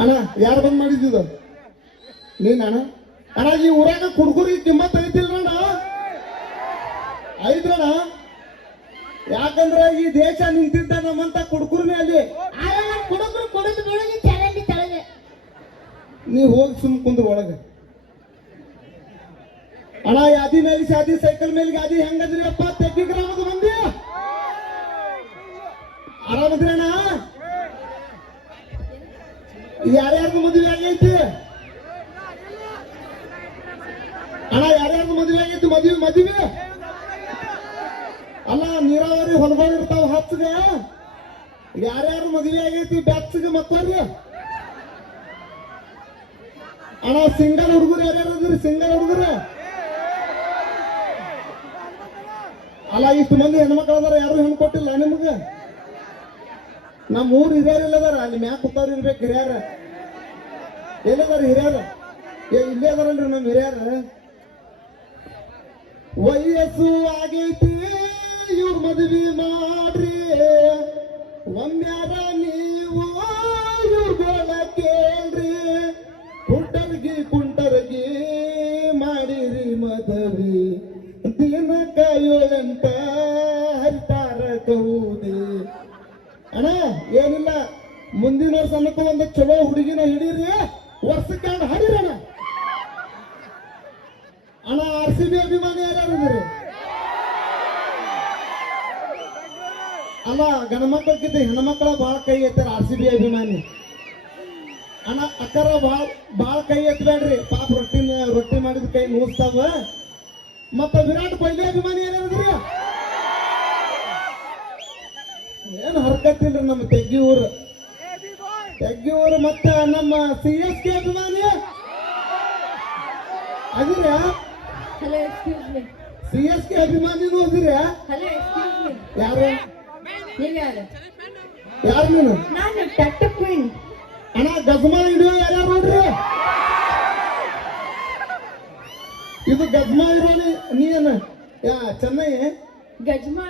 ಅಣ್ಣ ಯಾರು ಬಂದ್ ಮಾಡಿದ್ದ ನೀನ್ ಅಣ್ಣ? ಅಣ್ಣ ಈ ಊರಾಗ ಕುಡ್ಗುರಿಗೆ ಕಿಮ್ಮತ್ ಐತಿಲ್ರಣ್ಣ ಐತ್ರಣ್ಣ ಯಾಕಂದ್ರೆ ಈ ದೇಶ ನಿಂತಿದ್ದ ನಮ್ಮಂತ ಕುಡ್ಕುರ್ನೇ ಅಲ್ಲಿ. ನೀ ಕುಡುಕರು ಕುಡಿದು ಹೋಗಿ ಸುಮ್ ಕುಂದ್ರ ಒಳಗ. ಅಣ್ಣ ಯಾದಿ ಮೇಲೆ ಶಾದಿ ಸೈಕಲ್ ಮೇಲೆ ಗಾದಿ ಹೆಂಗದ್ರಿ ಅಪ್ಪ ತೆಗ್ಗಿ ಗ್ರಾಮದ ಮಂದಿ ಆರಾಮದ್ರಿ ಅಣ್ಣ? ಯಾರ್ಯಾರ್ದು ಮದುವೆ ಆಗೈತಿ? ಅಣ್ಣ, ಯಾರ್ಯಾರ್ದು ಮದುವೆ ಆಗೈತಿ? ಮದುವೆ ಮದುವೆ? ಅಲ್ಲ, ನೀರಾವರಿ ಹೊಲಗಳು ಇರ್ತಾವ ಹಚ್ಚಗೆ ಯಾರ್ಯಾರು ಮದುವೆ ಆಗೈತಿ? ಬೆಚ್ಚಗೆ ಮಕ್ಕಳ್ರಿ ಅಣ್ಣ, ಸಿಂಗಲ್ ಹುಡುಗರು ಯಾರ್ಯಾರು ಅದ್ರಿ? ಸಿಂಗಲ್ ಹುಡುಗರು? ಅಲ್ಲ, ಇಷ್ಟು ಮಂದಿ ಹೆಣ್ಮಕ್ಳು ಅದಾರ, ಯಾರು ಹೆಣ್ಣು ಕೊಟ್ಟಿಲ್ಲ ನಿಮ್ಗ? ನಮ್ಮ ಊರು ಹಿರಿಯರ್ ಇಲ್ಲದಾರ ಅಲ್ಲಿ ಮ್ಯಾಕ್ ಕೂತಾರ ಇರ್ಬೇಕು ಹಿರಿಯರ. ಎಲ್ಲಿದಾರ ಹಿರಿಯರು? ಏ ಇಲ್ಲೇ ಅದಾರಲ್ರಿ ನಮ್ಮ ಹಿರಿಯರ? ವಯಸ್ಸು ಆಗೈತಿ, ಇವ್ರ ಮದುವೆ ಮಾಡ್ರಿ. ಒಮ್ಮ್ಯಾರ ನೀವು ಇವ್ರ ಕೇಳ್ರಿ. ಕುಂಟರ್ಗಿ ಕುಂಟರ್ಗಿ ಮಾಡಿರಿ ಮದವಿ. ದಿನ ಕಾಯೋಳಂತ ಹರಿತಾರ ಕೌದಿ. ಅಣ್ಣ, ಏನಿಲ್ಲ ಮುಂದಿನ ವರ್ಷ ಒಂದು ಚಲೋ ಹುಡುಗಿನ ಹಿಡೀರಿ. ವರ್ಷಕ್ಕೆ ಹಡಿರಣ ಅಣ್ಣ ಆರ್ ಸಿ ಬಿ ಅಭಿಮಾನಿ ಯಾರು ಅಲ್ಲ ಗಣಮಕ್ಕಳಕ್ಕಿಂತ ಹೆಣ್ಮಕ್ಳ ಬಾಳ ಕೈ ಎತ್ತಾರ ಆರ್ ಸಿ ಬಿ ಅಭಿಮಾನಿ. ಅಣ್ಣ, ಅಕ್ಕರ ಬಾಳ ಬಾಳ ಕೈ ಎತ್ತಬೇಡ್ರಿ ಪಾಪ ರೊಟ್ಟಿನ ರೊಟ್ಟಿ ಮಾಡಿದ ಕೈ ನೋಸ್ತಾವ ಮತ್ತ ವಿರಾಟ್ ಕೊಹ್ಲಿ ಅಭಿಮಾನಿ ಏನು ಏನ್ ಹರ್ಕತ್ತಿಲ್ರಿ ನಮ್ಮ ತೆಗ್ಗಿ ಊರು. ತೆಗ್ಗಿ ಊರು ಮತ್ತ ನಮ್ಮ ಸಿ ಎಸ್ ಕೆ ಅಭಿಮಾನಿ ಅದಿರ hello excuse me C S K ಅಭಿಮಾನಿನೂ ಅದಿರ ಹಲೋ ಎಕ್ಸ್ಕ್ಯೂಸ್ ಮೀ ಯಾರು? ನೀವ್ ಯಾರು? ಯಾರು ನೀನು? ನಾನು ಟಟ್ ಕ್ವೀನ್ ಅಣ್ಣ ಗಜ್ಮಾ ಹಿಡಿಯೋ ಯಾರ್ಯಾರು ನೋಡ್ರಿ? ಇದು ಗಜ್ಮಾ ಇರೋ ನೀ ಏನ ಯಾ ಚೆನ್ನೈ? ಗಜ್ಮಾ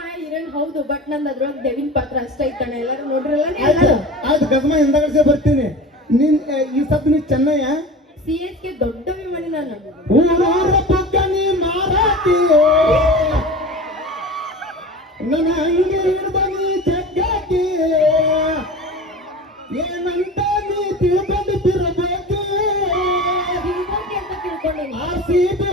ಹೌದು ಬಟ್ ನಂದು ಅದ್ರೊಳಗೆ ದೇವಿನ ಪಾತ್ರ ಅಷ್ಟೇ ಐತಣ್ಣ ಎಲ್ಲರೂ ನೋಡ್ರಲ್ಲ ಆಯ್ತು ಆಯ್ತು ಗಜ್ಮಾ ಹಿಂದಗಡೆ ಬರ್ತೀನಿ. ನಿನ್ ಈ ಸತ್ ನೀ ಚೆನ್ನೈಯ ಸಿ ಎಸ್ ಕೆ ದೊಡ್ಡ ವಿಮಾನಿ ನಾನು ಊರೂರ ಪಕ್ಕ ನೀ ಮಾರಾಟಿಯೋ? ನನ್ನ ಅಂಗಿ ಹಿಡ್ದ ನೀ ಜಗ್ಗಾಕಿ ಏನಂತ ನೀ ತಿಳ್ಕೊಂಡು ತಿರ್ಬೇಕು ಆರ್ ತಿಳ್ಕೊಂಡೇನಿ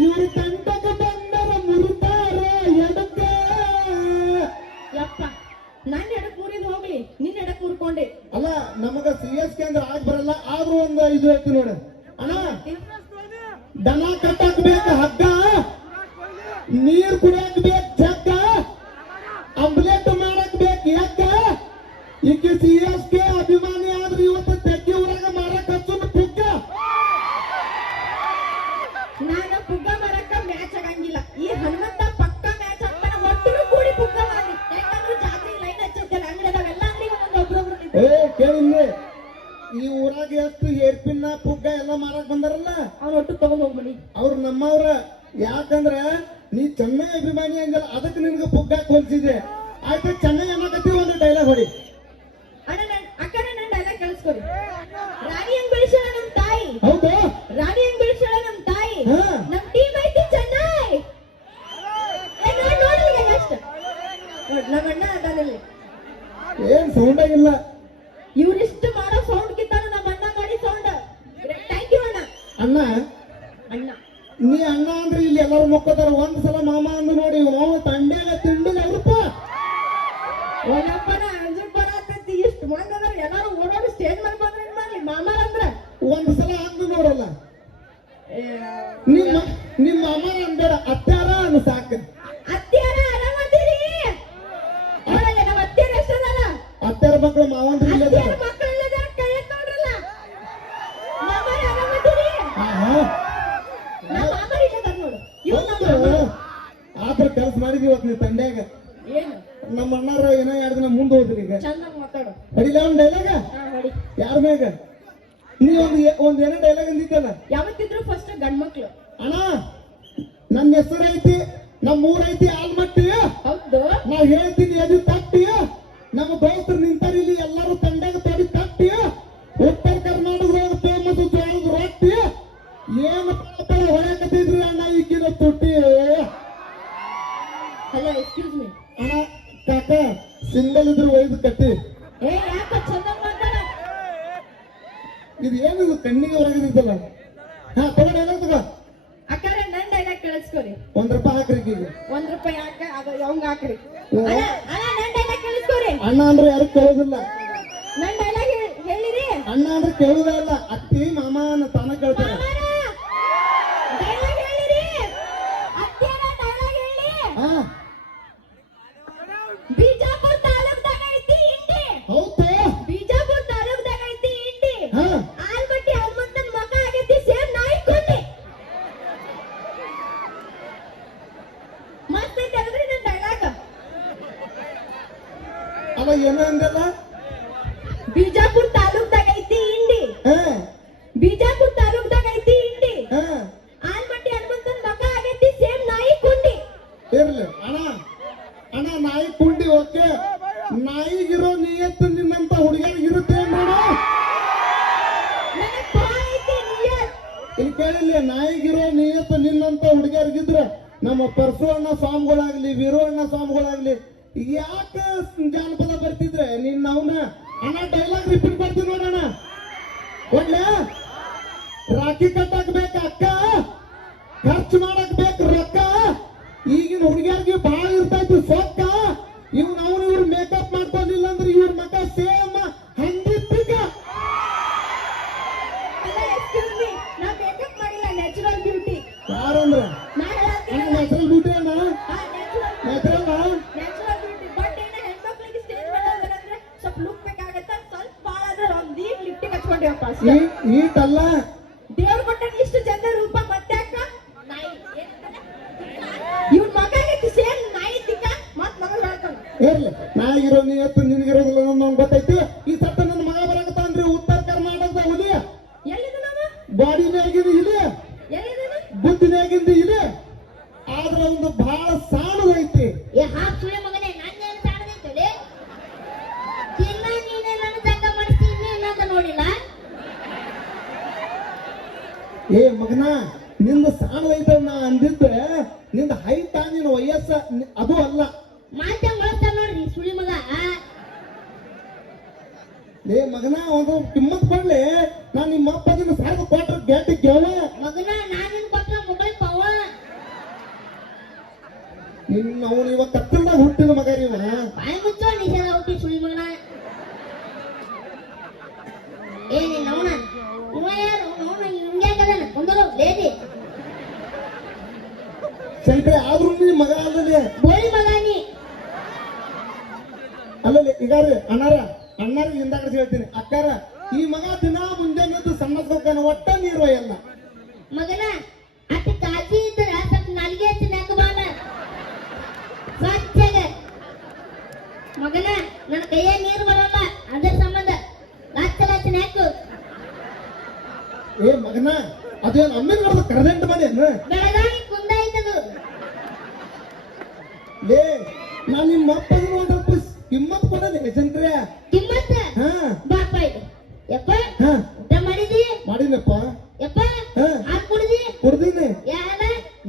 ಇವ್ರ ತಂಡಕ ಬಂದರ ಮುರಿತಾರ ಎಡಕ ಯಪ್ಪ, ನಾನು ಎಡಕ್ ಮುರಿದು ಹೋಗ್ಲಿ ನಿನ್ನ ಎಡಕ್ ಮುರ್ಕೊಂಡೆ ಅಲ್ಲ, ನಮಗ ಸಿ ಎಸ್ ಅಂದ್ರೆ ಆಗ್ ಬರಲ್ಲ, ಆದ್ರೂ ಒಂದು ಇದು ಐತಿ ನೋಡ. ಯಾರ ಮ್ಯಾಗ? ನೀ ಒಂದ್ ಒಂದ್ ಏನೋ ಡೈಲಾಗ್ ಅಂದಿದ್ದಲ್ಲ? ಯಾವತ್ತಿದ್ರು ಫಸ್ಟ್ ಗಂಡ್ಮಕ್ಳು. ಅಣ್ಣ ನನ್ನ ಹೆಸರು ಐತಿ ನಮ್ಮ ಊರೈತಿ ಆಲ್ಮಟ್ಟಿ. ಹೌದು. ನಾ ಹೇಳ್ತೀನಿ ಅದು ತಟ್ಟಿ. ನಮ್ಮ ದೋಸ್ತರು ನಿಂತಾರ ಇಲ್ಲಿ ಎಲ್ಲರೂ ತಂಡಾಗ ತಡಿ ತಟ್ಟಿ. ಉತ್ತರ ಕರ್ನಾಟಕದೊಳಗ ಫೇಮಸ್ ಜೋಳದ ರೊಟ್ಟಿ. ಏನು ಪಳ ಹೊಳಕತ್ತಿದ್ರಿ ಅಣ್ಣ ಈಗಿನ ತುಟ್ಟಿ? ಹಲೋ ಎಕ್ಸ್ಕ್ಯೂಸ್ ಮೀ ಅಣ್ಣ ಕಾಕ ಸಿಂಗಲ್ ಇದ್ರು ಒಯ್ದು ಕಟ್ಟಿ. ಏ ಯಾಕ ಚಂದ ಇದು ಏನು ಕಣ್ಣಿಗೆ ಹೊರಗಿದ್ದಲ್ಲ ಹಾ ತಗೊಂಡು ಎಲ್ಲ ತಗೋ. ಅಕ್ಕಾರ ನನ್ ಡೈಲಾಗ್ ಕೇಳಿಸ್ಕೊರಿ ಒಂದ್ ರೂಪಾಯಿ ಹಾಕ್ರಿ ಈಗಿಗೆ ಒಂದ್ ರೂಪಾಯಿ ಹಾಕ ಅದು ಯಾವಂಗ ಹಾಕ್ರಿ. ಅಣ್ಣ ಅಣ್ಣ ನನ್ ಡೈಲಾಗ್ ಕೇಳಿಸ್ಕೊರಿ ಅಣ್ಣ ಅಂದ್ರೆ ಯಾರು ಕೇಳೋದಿಲ್ಲ. ನನ್ ಡೈಲಾಗ್ ಹೇಳಿರಿ. ಅಣ್ಣ ಅಂದ್ರೆ ಕೇಳುದೇ ಇಲ್ಲ. ಅತ್ತಿ ಮಾಮ ಅನ್ನ ತಾನ ಕೇಳ್ತಾರೆ. ನಿಯತ್ತು ನಿನ್ನಂತ ಐತಿ ನಿಯತ್. ಇಲ್ಲಿ ಕೇಳಿಲ್ಲ ನಾಯಿಗಿರೋ ನಿಯತ್ತು ನಿನ್ನಂತ ಹುಡುಗಿಯರಿಗಿದ್ರೆ ನಮ್ಮ ಪರಸು ಅಣ್ಣ ಸ್ವಾಮಿಗಳಾಗ್ಲಿ ವೀರಣ್ಣ ಸ್ವಾಮಿಗಳಾಗ್ಲಿ ಯಾಕ ಜಾನಪದ ಬರ್ತಿದ್ರೆ? ನಿನ್ನ ಅವನ ಅಣ್ಣ ಡೈಲಾಗ್ ರಿಪೀಟ್ ಬರ್ತೀನಿ ನೋಡೋಣ ಒಳ್ಳೆ? ರಾಖಿ ಕಟ್ಟಕ್ ಬೇಕ ಅಕ್ಕ? ಖರ್ಚು ಮಾಡಕ್ ಬೇಕು ರೊಕ್ಕ? ಈಗಿನ ಹುಡುಗಿಯರಿಗೆ ಬಾಳ ಇರ್ತೈತಿ ಸೊಕ್ಕ. ಇವ್ನ ಅವ್ನು ಇವ್ರು ಮೇಕಪ್ ಮಾಡ್ಕೊಂಡಿಲ್ಲ. ನಿಯತ್ತು ನಿನಗಿರೋದಿಲ್ಲ. ಏ ಮಗನ ಒಂದು ಕಿಮ್ಮತ್ ಕೊಡ್ಲಿ. ನಾನು ನಿಮ್ಮ ಅಪ್ಪ ನಿನ್ನ ಸಾಯ್ದು ಕೊಟ್ರ ಗೆಟ್ಟಿ ಗೆವ ಮಗನ ನಾನೇನ್ ಕೊಟ್ಟ ಮೊಬೈಲ್ ಪಾವ ನಿನ್ನ ಅವನು ಇವಾಗ ಕತ್ತಲ್ದಾಗ ಹುಟ್ಟಿದ ಮಗ ರೀ ಇವ. ಬಾಯಿ ನೀ ನಿಷೇಧ ಹುಟ್ಟಿ ಸುಳಿ ಮಗನ? ಏ ನಿನ್ನ ಅವನ ಇವ ಯಾರು? ಅವನ ಹಿಂಗ್ಯಾಕದಾನ ಕುಂದರು ಲೇಡಿ ಶಂಕರ ಆದ್ರೂ ನೀ ಮಗ ಅಲ್ಲದೆ ಬೋಳಿ ಮಗ ನೀ. ಅಲ್ಲಲ್ಲಿ ಈಗ ಅಣ್ಣಾರ. ಅಣ್ಣಾರ ಹಿಂದಾಗಡೆ ಹೇಳ್ತೀನಿ. ಅಕ್ಕಾರ ಈ ಮಗ ದಿನ ಮುಂಜಾನೆ ಎದ್ದು ಸಣ್ಣಸ್ಕೋಕಾನ ಒಟ್ಟ ನೀರು ಎಲ್ಲ ಮಗನ ಅತಿ ಕಾಜಿ ಇದ್ರ ಸ್ವಲ್ಪ ನಾಲ್ಗೆ ಹಚ್ಚಿ ನೆಕ್ ಬಾನ ಸ್ವಚ್ಛಗ. ಮಗನ ನನ್ನ ಕೈಯ ನೀರು ಬರಲ್ಲ ಅದ್ರ ಸಂಬಂಧ. ಲಾಚಲ ನೆಕ್ಕು. ಏ ಮಗನ ಅದೇನು ಅಮ್ಮಿನ ಹೊಡೆದು ಕರೆಂಟ್ ಮಾಡಿ ಬೆಳಗಾವಿ ಕುಂದ ಐತದು ಏ ನಾನು ನಿಮ್ಮ ಅಪ್ಪನ ಒಂದು ಸ್ವಲ್ಪ ಕಿಮ್ಮತ್ ಕೊಡಲಿ ಶಂಕರ ಕಿಮ್ಮತ್ತ ಹಾ ಬಾಪ ಇದು ಯಪ್ಪ ಹಾ ಊಟ ಮಾಡಿದಿ ಮಾಡಿನಪ್ಪ ಯಪ್ಪ ಹಾ ಹಾಲು ಕುಡಿದಿ ಕುಡ್ದೀನಿ ಯಾಲ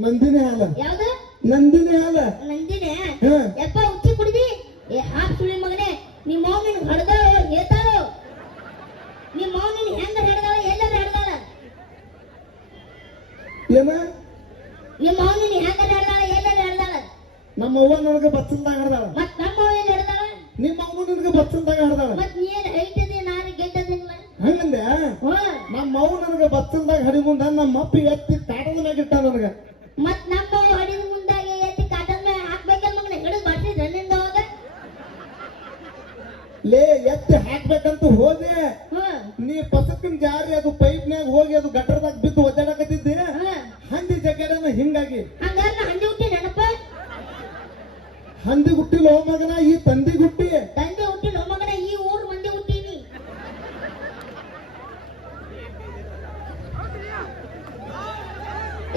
ನಂದಿನಿ ಹಾಲ ಯಾವ್ದು ನಂದಿನಿ ಹಾಲ ನಂದಿನೇ ಹಾ ಯಪ್ಪ ಉಚ್ಚಿ ಕುಡಿದಿ ಏ ಹಾಕ್ ಸುಳಿ ಮಗನೇ ನಿಮ್ಮ ಮೌ ನಿನ್ ಹಡ್ದಾಳ ಹೇಳ್ತಾಳು ನಿಮ್ಮ ಮೌ ನಿನ್ ಹೆಂಗ ಹಡ್ದಾಳ ಎಲ್ಲರ ಹಡ್ದಾಳ ಏನ ನಿಮ್ಮ ಮೌ ನಿನ್ ಹೆಂಗ ಹಡ್ದಾಳ ಎಲ್ಲರ ಹಡ್ದಾಳ ನಮ್ಮ ಅವ್ವ ಹಡ್ದಾಳ ಮತ್ ನಮ್ಮ ಮೌ ಎಲ್ಲಿ ಹಡ್ದಾಳ ನಿಮ್ಮ ಅವ್ವ ನನಗೆ ಬಚ್ಚಲ್ದಾಗ ಹಡ್ದಾಳ ಮತ್ ನೀ ಏನ್ ಹೈಟದಿ ನಾನು ಗೆದ್ದದಿಲ್ಲ ಹಂಗಂದೆ? ಹ್ಞೂ ನಮ್ಮ ಅವ್ವ ನನಗೆ ಹಡಿ ಮುಂದ ನಮ್ಮ ಅಪ್ಪ ಎತ್ತಿ ಕಾಟದ ಮ್ಯಾಗ ಇಟ್ಟ ನನಗ. ಮತ್ ನಮ್ಮ ಮೌ ಹಡಿದ ಮುಂದಾಗೆ ಎತ್ತಿ ಹಾಕ್ಬೇಕಲ್ಲ ಮಗನ? ಹಿಡಿದು ಹೋಗ ಲೇ ಎತ್ತಿ ಹಾಕ್ಬೇಕಂತ ಹೋದೆ. ನೀ ಪಸಕಿನ ಜಾರಿ ಅದು ಪೈಪ್ನ್ಯಾಗ ಹೋಗಿ ಅದು ಗಟ್ಟರದಾಗ ಬಿದ್ದು ಒದ್ದಾಡಕತ್ತಿದ್ದೆ? ಹಂದಿ ಜಗ್ಗಾಡನ ಹಿಂಗಾಗಿ. ಹಂಗಾರ ಹಂದಿ ಹಂದಿ ಗುಟ್ಟಿಲ್ಲ ಹೋ ಮಗನ ಈ ತಂದಿ ಗುಟ್ಟಿ ತಂದೆ ಹುಟ್ಟಿಲ್ಲ ಮಗನ ಈ ಊರ್ ಮಂದಿ ಹುಟ್ಟೀನಿ.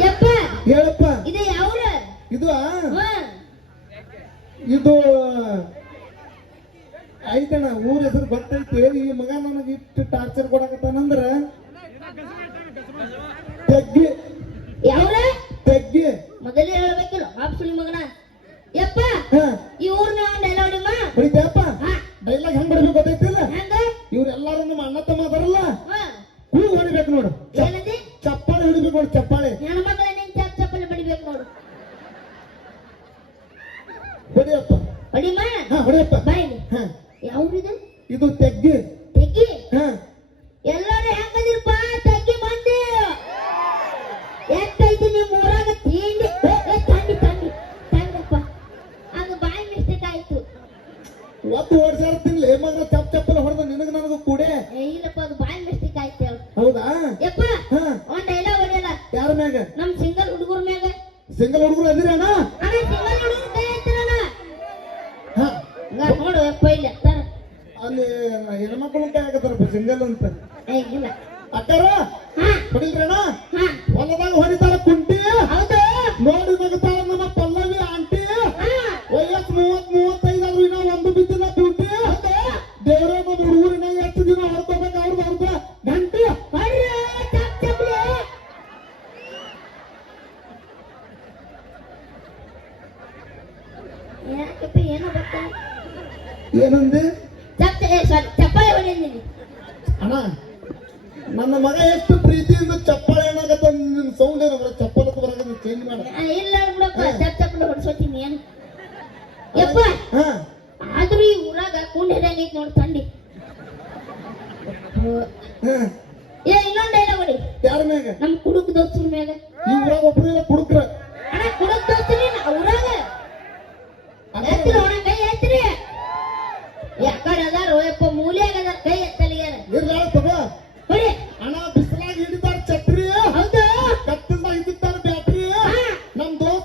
ಯಪ್ಪ ಹೇಳಪ್ಪ. ಇದು ಯಾವ್ರ? ಇದು ಹಾ. ಇದು ಐತಣ್ಣ ಊರ ಹೆಸರು ಗೊತ್ತೈತಿ ಈ ಮಗ ನನಗೆ ಇಟ್ಟು ಟಾರ್ಚರ್ ಕೊಡಕತ್ತಾನಂದ್ರ ತೆಗ್ಗಿ. ಯಾವ ತೆಗ್ಗಿ. ಮೊದಲೇ ಹೇಳ್ಬೇಕಿಲ್ಲ ಆಪ್ಷನ್ ಮಗನ. ಯಪ್ಪ ಈ ಊರ್ನ ಹೊಡಿಮ್ಮ ಹೊಡಿತೇಪ್ಪ ಹಾ. ಡೈಲಾಗ್ ಹೆಂಗ್ ಬರ್ಬೇಕು ಗೊತ್ತೈತಿಲ್ಲ? ಹೆಂಗ? ಇವ್ರೆಲ್ಲಾರು ನಮ್ಮ ಅಣ್ಣ ತಮ್ಮ ಒತ್ತು ಓಡ್ಸಾರ ಹೊಡ್ಸೋತೀನಿ ಏನು ಯಪ್ಪ ಆದ್ರೂ ಈ ಊರಾಗ ಕುಂಡ್ ಹಿಡಿಯಂಗೈತಿ ನೋಡಿ ತಂಡಿ.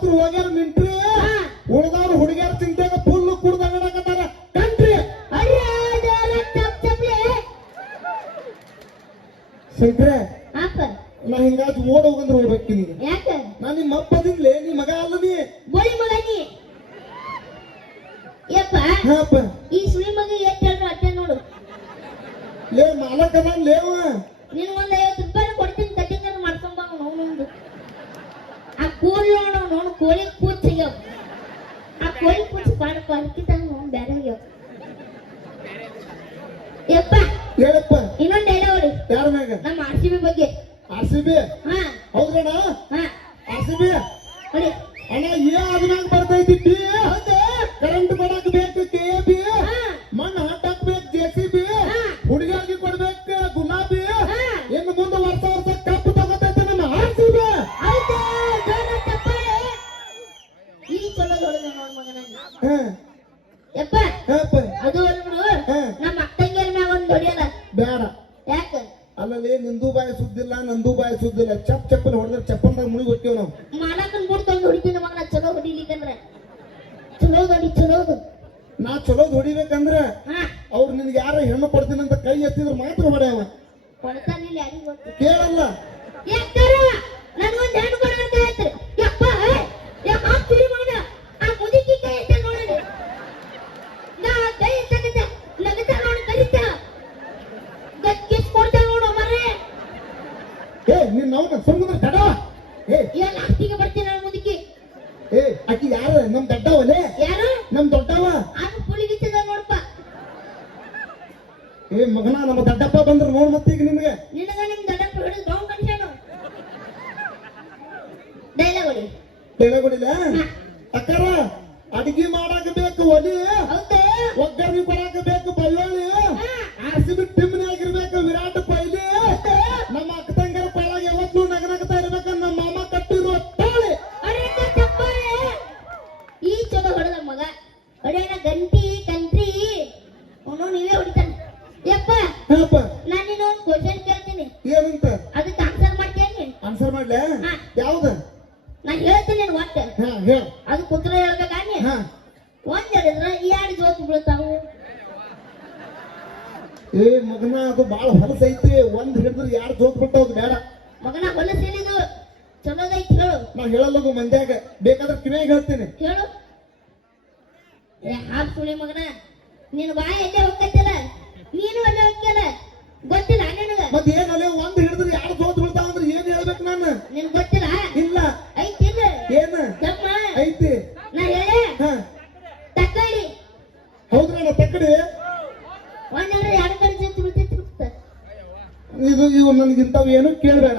ದೋಸ್ತರು ಹೋಗ್ಯಾರ ನಿಂತ್ರಿ. ಉಳ್ದವ್ರು ಹುಡುಗಿಯರ್ ಚಿಂತೆಗ ಫುಲ್ ಕುಡ್ದಂಗಡಕತ್ತಾರ ಕಂಟ್ರಿ ಅಪ್ಪ ನಾ ಹಿಂಗಾಗಿ ಓಡ್ ಹೋಗಂದ್ರ ಹೋಗ್ಬೇಕು ಯಾಕ? ನಾ ನಿಮ್ಮ ಅಪ್ಪದಿಂದ್ಲೇ ನೀ ಮಗ ಅಲ್ಲದಿ ಬೋಳಿ ಮಗ ನೀ. ಯಪ್ಪ ಹಾಪ ಈ ಸುಳಿ ಮಗ ಎಷ್ಟ್ ಹೇಳ್ರು ಅಷ್ಟೇ ನೋಡು. ಲೇ ಮಾಲಕ ನಾನ್ ಲೇವ ನೀನ್ ಒಂದ್ ಐವತ್ತು ರೂಪಾಯಿ ಕೊಡ್ತೀನಿ ಕಟ್ಟಿಂಗ್ ಮಾಡ್ಕೊಂಬ ಅವನು ಆ ನೋಡು ಕೋಳಿ ಕೂತ್ ಸಿಗ್ಯಾವ ಆ ಕೋಳಿ ಕೂತ್ ಅದಕ್ಕಿಂತ ನೋಡ್ ಬ್ಯಾರೆ ಆಗ್ಯಾವ ಯಪ್ಪ ಹೇಳಪ್ಪ ಇನ್ನೊಂದ್ ಡೈಲಾಗ್ ಹೊಡಿ ಯಾರ ಮ್ಯಾಗ ನಮ್ಮ ಆರ್ ಬಿ ಬಗ್ಗೆ ಆರ್ ಸಿ ಬಿ ಹಾ ಹೌದ್ರಣ್ಣ ಹಾ ಆರ್ ಸಿ ಯಪ್ಪ ಅದು ಹಾ. ನಮ್ಮ ಅಕ್ಕಂಗಿಯರ ಮ್ಯಾಗ ಒಂದು ಹೊಡಿಯಲ್ಲ ಬೇಡ ಯಾಕ? ಅಲ್ಲಲ್ಲಿ ನಿಂದು ಬಾಯಿ ಸುದ್ದಿಲ್ಲ ನಂದು ಬಾಯ ಸುದ್ದಿಲ್ಲ ಚಪ್ ಚಪ್ಪಲ್ ಹೊಡೆದ್ರೆ ಚಪ್ಪಲ್ದಾಗ ಮುಳುಗಿ ಹೊಕ್ಕೇವ್ ನಾವು. ಮಾಲಕನ್ ಬಿಡ್ತಂದು ಹೊಡಿತೀನಿ ಮಗನ. ಚಲೋ ಹೊಡಿಲಿಕ್ಕಂದ್ರ. ಚಲೋ ಹೊಡಿ ಚಲೋ ನಾ ಚಲೋ ಹೊಡಿಬೇಕಂದ್ರ ಅವ್ರು ನಿನ್ಗೆ ಯಾರ ಹೆಣ್ಣು ಕೊಡ್ತೀನಿ ಅಂತ ಕೈ ಎತ್ತಿದ್ರೆ ಮಾತ್ರ ಹೊಡೆಯವ. ಕೊಡ್ತಾನಿಲ್ಲ ಯಾರಿಗ್ ಕೇಳಲ್ಲ ಯಾಕಾರ ನನ್ಗೊಂದ್ ಹೆಣ್ಣು ಕೊಡ ಅಂತ ಹೇಳ್ತಾರೆ ಯಪ್ಪ ಯಪ್ಪ ಚುರಿ ಮಾಡ ಆ ಮುದುಕಿ ಕೈ ಎತ್ತ ನೋಡಲಿ ನಾ ಕೈ ಎತ್ತಕತ್ತ ನಗತ ನೋಡಿ ಕರಿತ ಗಟ್ಟಿಸ್ ಕೊಡ್ತಾ ನೋಡು ಮರ್ರೆ ಏ ನಿನ್ನ ಅವನ ಸುಮ್ಮನೆ ತಡ ಏ ಏನ್ ಲಾಸ್ಟಿಗೆ ಬರ್ತೀನಿ ನಾನು ಮುದುಕಿ ಏ ಆಕಿ ಯಾರ ನಮ್ ದೊಡ್ಡವಲೇ ಯಾರು ನಮ್ ದೊಡ್ಡವ ಅದು ಪುಳಿಗಿತ್ತದ ನೋಡಪ್ಪ ಏ ಮಗನ ನಮ್ಮ ದೊಡ್ಡಪ್ಪ ಬಂದ್ರ ನೋಡ್ ಮತ್ತೆ ಈಗ ನಿಮ್ಗೆ ನಿನಗ ನಿಮ್ ದೊಡ್ಡಪ್ಪ ಹಿಡಿದು ಗೌನ್ ಕನ್ಸ್ಯಾನು ಹೊಡಿ ಹೇಳಗೊಡಿಲ್ಲ ಅಕ್ಕಾರ ಅಡಿಗೆ ಮಾಡಾಕ ಬೇಕು ಒಲಿ ಒಗ್ಗರಣೆ ಕೊಡಾಕ ಬೇಕು ಬಳ್ಳೊಳ್ಳಿ R C B Virat Kohli. ನಮ್ಮ ಅಕ್ಕ ತಂಗಿರ ಪಾಳಾಗ ಯಾವತ್ತು ನಗನಗ್ತಾ ಇರ್ಬೇಕ ನಮ್ಮ ಮಾಮ ಕಟ್ಟಿರೋ ತಾಳಿ. ಈ ಚಲೋ ಹೊಡೆದ ಮಗ. ಹೊಡೆಯಣ ಗಂಟಿ ಕಂತ್ರಿ. ಅವನು ನೀವೇ ಹೊಡಿತಾನೆ. ಯಪ್ಪ ಯಪ್ಪ ನಾನು ನಿನ್ನ ಒಂದು ಕ್ವಶನ್ ಕೇಳ್ತೀನಿ. ಏನಂತ? ಅದಕ್ಕೆ ಆನ್ಸರ್ ಮಾಡ್ತೇನೆ. ಆನ್ಸರ್ ಮಾಡ್ಲೆ. ಯಾವ್ದ? ನಾ ಹೇಳ್ತೀನಿ ನೀನು ಒಟ್ಟು. ಹಾ ಹೇಳ. ಅದು ಉತ್ತರ ಹೇಳ್ಬೇಕಾ ನೀ? ಒಂದ್ ಹೇಳಿದ್ರ ಎರಡು ಜೋತ್ ಬೀಳ್ತಾವು. ಏ ಮಗನ ಅದು ಬಾಳ ಹೊಲಸೈತಿ ಒಂದ್ ಹಿಡಿದ್ರೆ ಯಾರು ಜೋತ್ ಬಿಡ್ತಾವ್ ಬೇಡ. ಮಗನ ಹೊಲಸೇನಿದು ಚಲೋದೈತಿ ಹೇಳು. ನಾ ಹೇಳಲ್ಲದು ಮಂದ್ಯಾಗ. ಬೇಕಾದ್ರೆ ಕಿವಿಯಾಗ ಹೇಳ್ತೀನಿ. ಹೇಳು. ಏ ಹಾಪ್ ಸುಳಿ ಮಗನ. ನಿನ್ ಬಾಯ ಎಲ್ಲೇ ಹೋಗ್ತೈತಿಲ್ಲ ನೀನು ಅಲ್ಲೇ ಹೋಗ್ತಿಯಲ್ಲ ಗೊತ್ತಿಲ್ಲ ನಿನಗ? ಮತ್ತೆ ಏನ್ ಅಲ್ಲೇ ಒಂದ್ ಹಿಡಿದ್ರೆ ಯಾರು ಸೋತ್ ಬಿಡ್ತಾವ ಅಂದ್ರೆ ಏನ್ ಹೇಳ್ಬೇಕು ನಾನು? ನಿನ್ ಗೊತ್ತಿಲ್ಲ ಇಲ್ಲ ಐತಿಲ್ಲ ಏನ ದಮ್ಮ ಐತಿ ನಾ ಹೇಳೇ ಹ ತಕ್ಕಡಿ ಹೌದ್ರಣ್ಣ ತಕ್ಕಡಿ ಒಂದೆರಡು ಎರಡು ಕಡೆ ಜೊತೆ ಬಿಡ್ತೈತಿ ಬಿಡ್ತ ಇದು ಇವು ನನ್ಗೆ ಇಂಥವು ಏನು ಕೇಳಬೇಡ